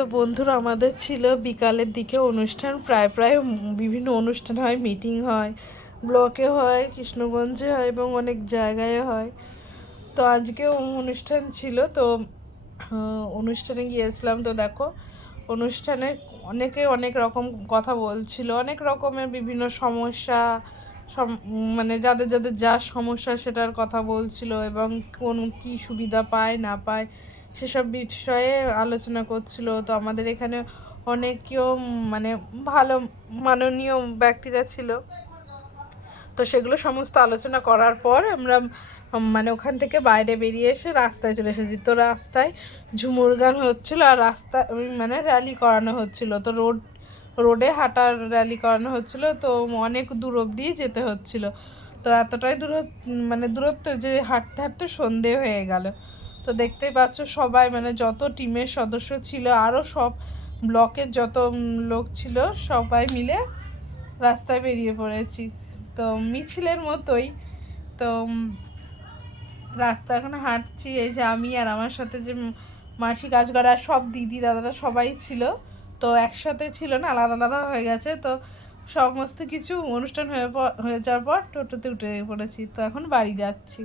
তো বন্ধুরা আমাদের ছিল বিকালের দিকে অনুষ্ঠান, প্রায় প্রায় বিভিন্ন অনুষ্ঠান হয়, মিটিং হয়, ব্লকে হয়, কৃষ্ণগঞ্জে হয় এবং অনেক জায়গায় হয়। তো আজকে অনুষ্ঠান ছিল, তো অনুষ্ঠানে গিয়েছিলাম। তো দেখো অনুষ্ঠানে অনেকে অনেক রকম কথা বলছিল, অনেক রকমের বিভিন্ন সমস্যা, মানে যাদের যাদের যা সমস্যা সেটার কথা বলছিল এবং কোন কি সুবিধা পায় না পায় সেসব বিষয়ে আলোচনা করছিল। তো আমাদের এখানে অনেকেও মানে ভালো মাননীয় ব্যক্তিরা ছিল। তো সেগুলো সমস্ত আলোচনা করার পর আমরা মানে ওখান থেকে বাইরে বেরিয়ে এসে রাস্তায় চলে এসেছি। তো রাস্তায় ঝুমুর গান হচ্ছিলো আর রাস্তা মানে র্যালি করানো হচ্ছিলো। তো রোডে হাঁটার র্যালি করানো হচ্ছিলো, তো অনেক দূর অবধি যেতে হচ্ছিলো। তো এতটাই মানে দূরত্ব যে হাঁটতে হাঁটতে সন্ধে হয়ে গেল। তো দেখতেই পাচ্ছ সবাই মানে যত টিমের সদস্য ছিল, আরও সব ব্লকের যত লোক ছিল সবাই মিলে রাস্তায় বেরিয়ে পড়েছি। তো মিছিলের মতোই। তো রাস্তা এখন হাঁটছি, এই যে আমি আর আমার সাথে যে মাসি কাজ করে আর সব দিদি দাদারা সবাই ছিল। তো একসাথে ছিল না, আলাদা আলাদা হয়ে গেছে। তো সমস্ত কিছু অনুষ্ঠান হয়ে যাওয়ার পর টোটোতে উঠে পড়েছি। তো এখন বাড়ি যাচ্ছি।